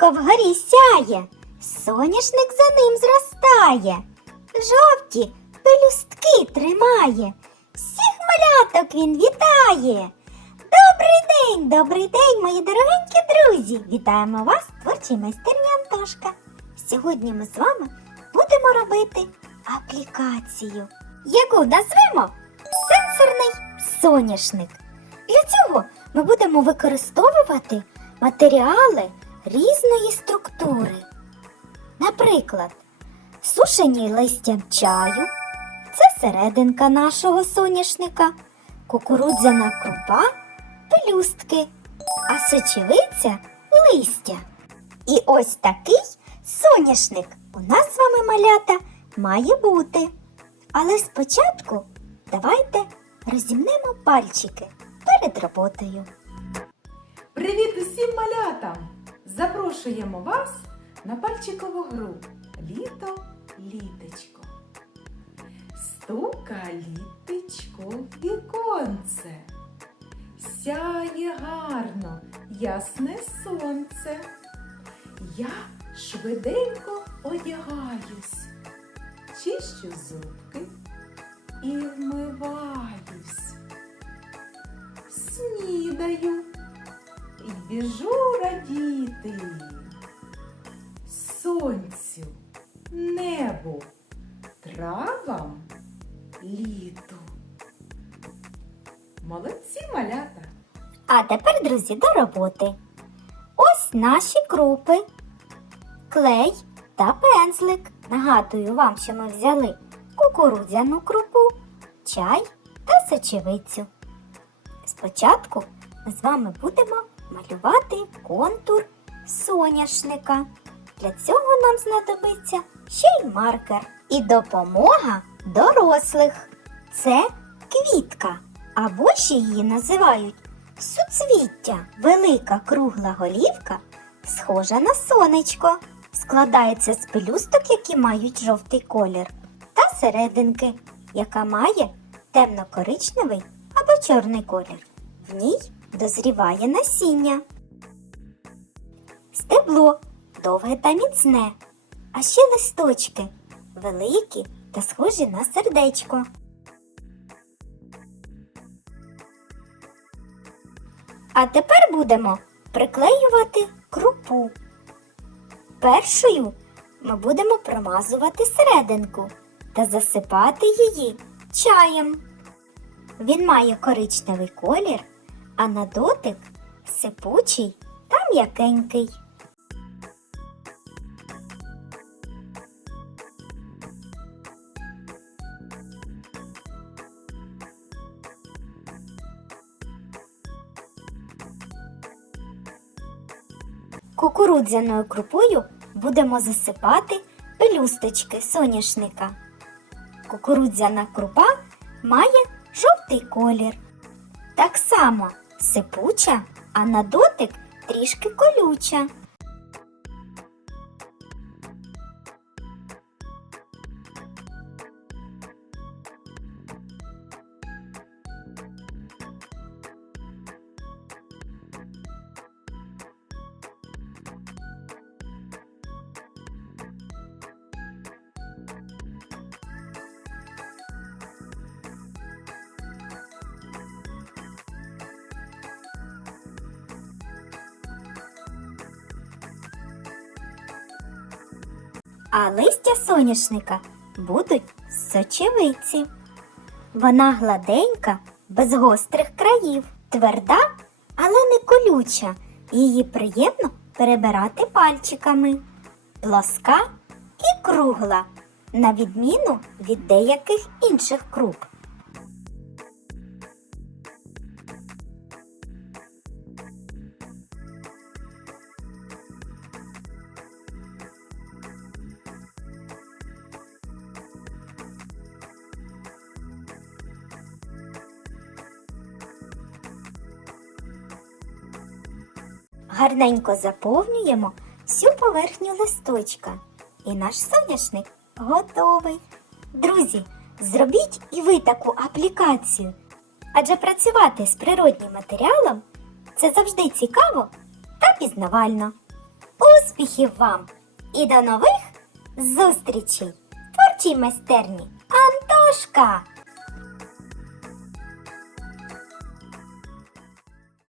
Сонечко вгорі сяє, соняшник за ним зростає, жовті пелюстки тримає, всіх маляток він вітає. Добрий день, добрий день, мої дорогенькі друзі! Вітаємо вас, в творчій майстерні Антошка. Сьогодні ми з вами будемо робити аплікацію, яку назвемо сенсорний соняшник. Для цього ми будемо використовувати матеріали різної структури. Наприклад, сушені листя чаю це серединка нашого соняшника, кукурудзяна крупа пелюстки, а сочевиця листя. І ось такий соняшник у нас з вами малята має бути. Але спочатку давайте розімнемо пальчики перед роботою. Привіт усім малятам! Запрошуємо вас на пальчикову гру Літо літечко. Стука літечко в віконце. Сяє гарно ясне сонце. Я швиденько одягаюсь, чищу зубки і вмиваюсь. Снідаю біжу радіти сонцю, небу, травам, літу. Молодці малята! А тепер, друзі, до роботи. Ось наші крупи, клей та пензлик. Нагадую вам, що ми взяли кукурудзяну крупу, чай та сочевицю. Спочатку ми з вами будемо малювати контур соняшника. Для цього нам знадобиться ще й маркер і допомога дорослих. Це квітка, або ще її називають суцвіття. Велика кругла голівка, схожа на сонечко. Складається з пелюсток, які мають жовтий колір, та серединки, яка має темно-коричневий або чорний колір. В ній дозріває насіння. Стебло довге та міцне, а ще листочки великі та схожі на сердечко. А тепер будемо приклеювати крупу. Першою ми будемо промазувати серединку та засипати її чаєм. Він має коричневий колір, а на дотик сипучий та м'якенький. Кукурудзяною крупою будемо засипати пелюсточки соняшника. Кукурудзяна крупа має жовтий колір. Так само сипуча, а на дотик трішки колюча. А листя соняшника будуть сочевиці. Вона гладенька, без гострих країв, тверда, але не колюча. Її приємно перебирати пальчиками. Плоска і кругла, на відміну від деяких інших круп. Гарненько заповнюємо всю поверхню листочка. І наш соняшник готовий. Друзі, зробіть і ви таку аплікацію. Адже працювати з природнім матеріалом це завжди цікаво та пізнавально. Успіхів вам і до нових зустрічей! Творчій майстерні Антошка!